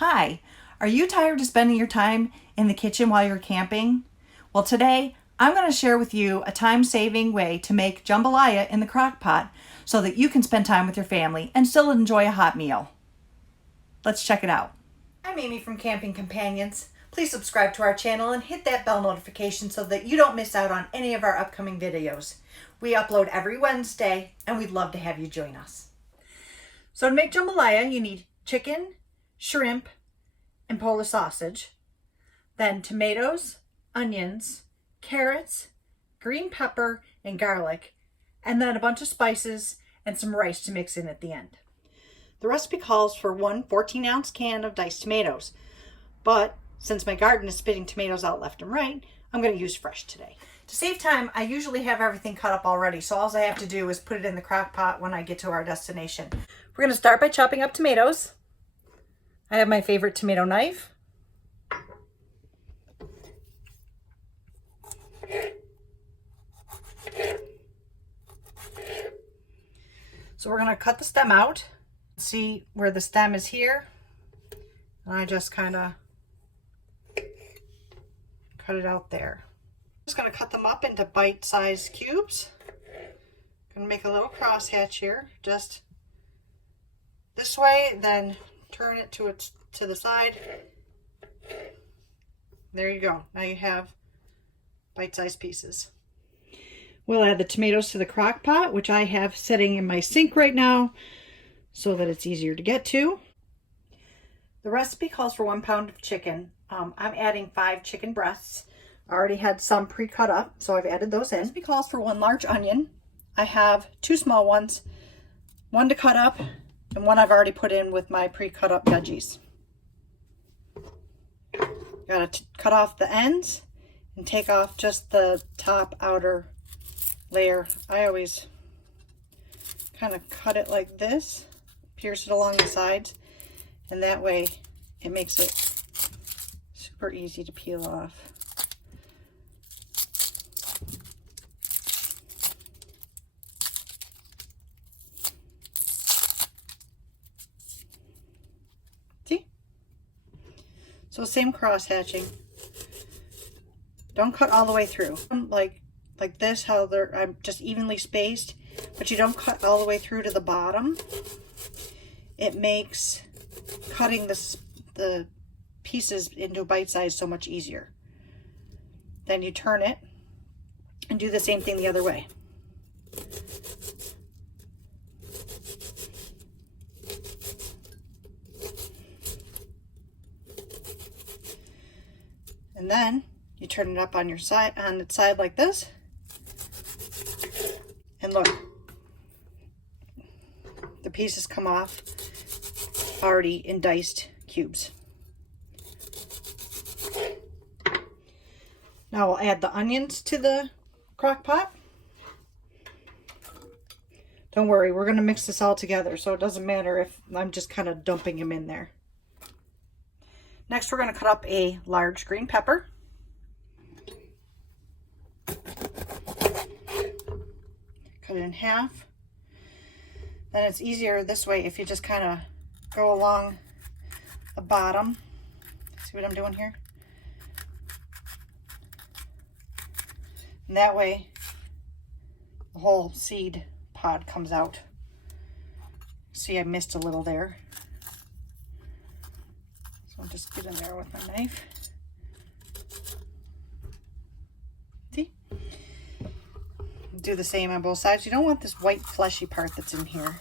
Hi, are you tired of spending your time in the kitchen while you're camping? Well, today I'm going to share with you a time-saving way to make jambalaya in the crock pot so that you can spend time with your family and still enjoy a hot meal. Let's check it out. I'm Amy from Camping Companions. Please subscribe to our channel and hit that bell notification so that you don't miss out on any of our upcoming videos. We upload every Wednesday and we'd love to have you join us. So to make jambalaya, you need chicken, shrimp, and Polish sausage, then tomatoes, onions, carrots, green pepper, and garlic, and then a bunch of spices and some rice to mix in at the end. The recipe calls for one 14-ounce can of diced tomatoes, but since my garden is spitting tomatoes out left and right, I'm going to use fresh today. To save time, I usually have everything cut up already, so all I have to do is put it in the crock pot when I get to our destination. We're going to start by chopping up tomatoes. I have my favorite tomato knife. So we're going to cut the stem out. See where the stem is here? And I just kind of cut it out there. I'm just going to cut them up into bite-sized cubes. I'm going to make a little crosshatch here, just this way, then turn it to the side. There you go. Now you have bite-sized pieces. We'll add the tomatoes to the crock pot, which I have sitting in my sink right now so that it's easier to get to. The recipe calls for 1 pound of chicken. I'm adding 5 chicken breasts. I already had some pre-cut up, so I've added those in. The recipe calls for 1 large onion. I have 2 small ones, 1 to cut up, and 1 I've already put in with my pre-cut up veggies. Got to cut off the ends and take off just the top outer layer. I always kind of cut it like this, pierce it along the sides, and that way it makes it super easy to peel off. See? So same cross hatching. Don't cut all the way through. Like this, how I'm just evenly spaced, but you don't cut all the way through to the bottom. It makes cutting the pieces into bite size so much easier. Then you turn it and do the same thing the other way. And then you turn it up on its side like this. And look, the pieces come off already in diced cubes. Now we'll add the onions to the crock pot. Don't worry, we're going to mix this all together, so it doesn't matter if I'm just kind of dumping them in there. Next, we're going to cut up a large green pepper. Cut it in half. Then it's easier this way if you just kind of go along the bottom. See what I'm doing here? And that way the whole seed pod comes out. See, I missed a little there. So I'll just get in there with my knife. See? Do the same on both sides. You don't want this white fleshy part that's in here.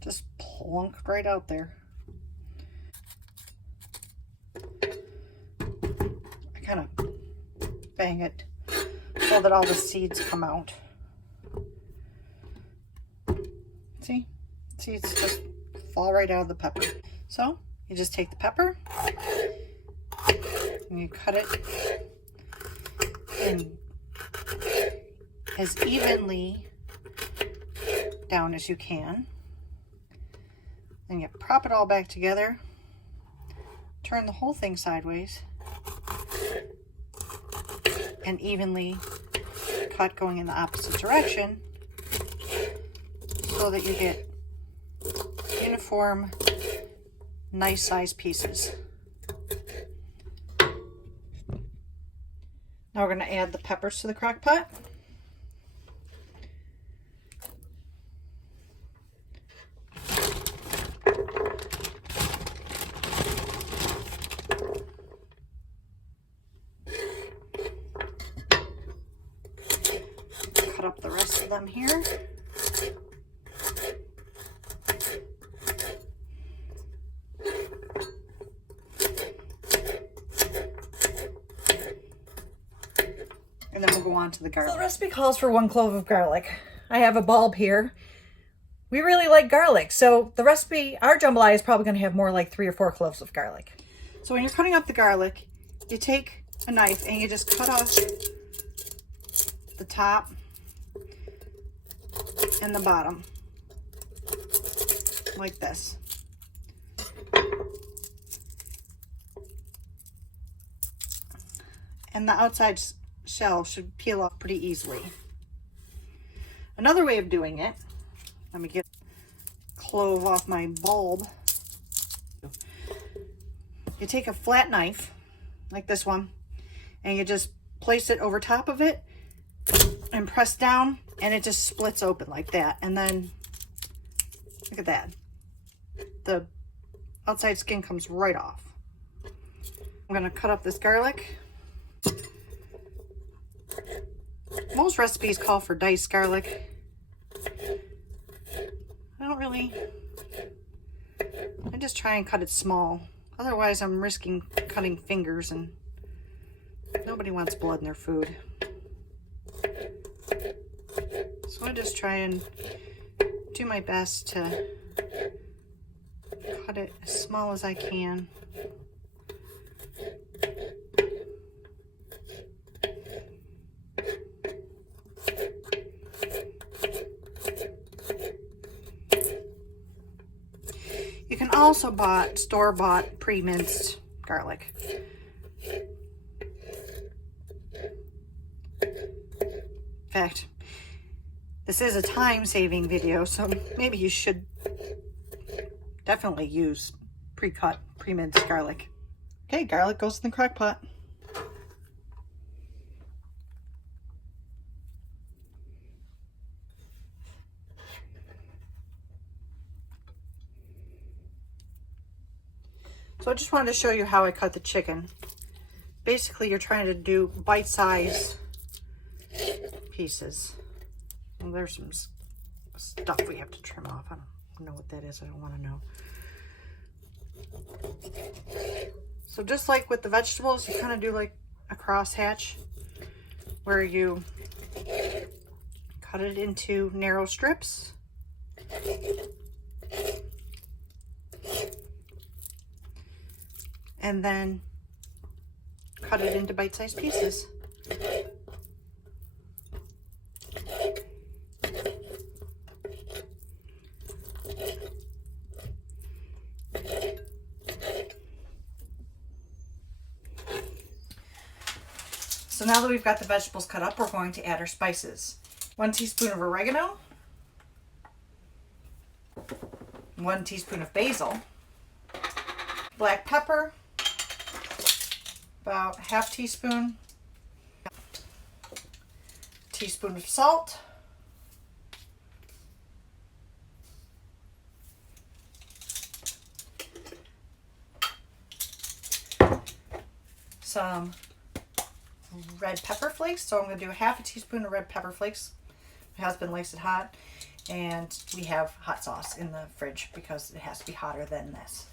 Just plunked right out there. I kind of bang it so that all the seeds come out. See? Seeds just fall right out of the pepper. So you just take the pepper and you cut it in as evenly down as you can. Then you prop it all back together, turn the whole thing sideways, and evenly cut going in the opposite direction so that you get uniform, nice size pieces. Now we're going to add the peppers to the crock pot. Cut up the rest of them here. And then we'll go on to the garlic. So the recipe calls for 1 clove of garlic. I have a bulb here. We really like garlic, so the recipe, our jambalaya is probably going to have more like 3 or 4 cloves of garlic. So when you're cutting up the garlic, you take a knife and you just cut off the top and the bottom like this. And the outside shell should peel off pretty easily. Another way of doing it, let me get a clove off my bulb. You take a flat knife like this one and you just place it over top of it and press down, and it just splits open like that. And then look at that, the outside skin comes right off. I'm gonna cut up this garlic. Most recipes call for diced garlic. I just try and cut it small. Otherwise I'm risking cutting fingers, and nobody wants blood in their food. So I just try and do my best to cut it as small as I can. You can also buy store-bought pre-minced garlic. In fact, this is a time-saving video, so maybe you should definitely use pre-cut, pre-minced garlic. Okay, garlic goes in the crock pot. So I just wanted to show you how I cut the chicken. Basically, you're trying to do bite-sized pieces. Well, there's some stuff we have to trim off. I don't know what that is. I don't want to know. So just like with the vegetables, you kind of do like a crosshatch where you cut it into narrow strips. And then cut it into bite-sized pieces. So now that we've got the vegetables cut up, we're going to add our spices. 1 teaspoon of oregano, 1 teaspoon of basil, black pepper, about ½ teaspoon, teaspoon of salt, some red pepper flakes. So I'm going to do ½ teaspoon of red pepper flakes. My husband likes it hot, and we have hot sauce in the fridge because it has to be hotter than this.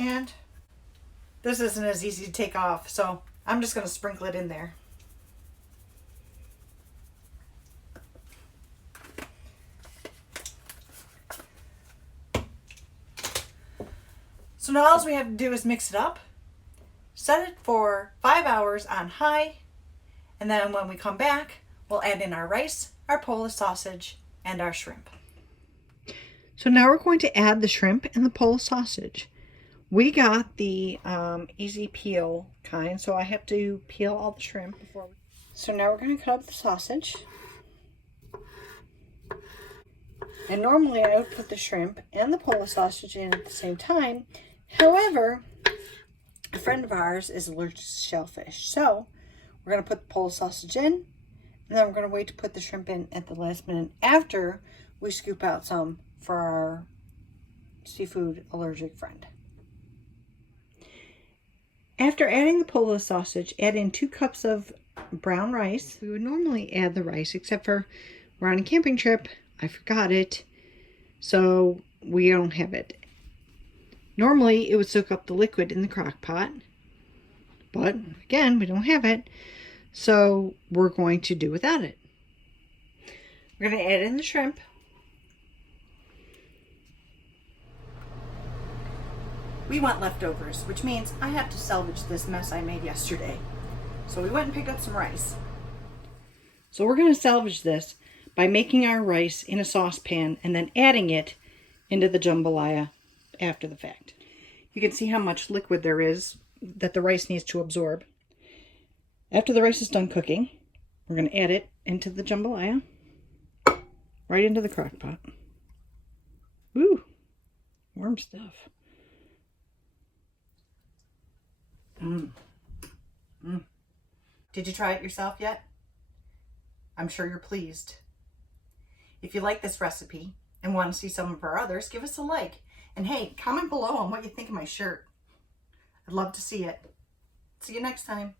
And this isn't as easy to take off, so I'm just going to sprinkle it in there. So now all we have to do is mix it up, set it for 5 hours on high, and then when we come back, we'll add in our rice, our Polish sausage, and our shrimp. So now we're going to add the shrimp and the Polish sausage. We got the easy peel kind, so I have to peel all the shrimp before we... So now we're going to cut up the sausage. And normally I would put the shrimp and the Polish sausage in at the same time. However, a friend of ours is allergic to shellfish. So we're going to put the Polish sausage in, and then we're going to wait to put the shrimp in at the last minute after we scoop out some for our seafood allergic friend. After adding the Polish sausage, add in 2 cups of brown rice. We would normally add the rice, except for we're on a camping trip. I forgot it, so we don't have it. Normally, it would soak up the liquid in the crock pot, but again, we don't have it, so we're going to do without it. We're going to add in the shrimp. We want leftovers, which means I have to salvage this mess I made yesterday. So we went and picked up some rice. So we're going to salvage this by making our rice in a saucepan and then adding it into the jambalaya after the fact. You can see how much liquid there is that the rice needs to absorb. After the rice is done cooking, we're going to add it into the jambalaya, right into the crock pot. Ooh, warm stuff. Did you try it yourself yet? I'm sure you're pleased. If you like this recipe and want to see some of our others, give us a like. And hey, comment below on what you think of my shirt. I'd love to see it. See you next time.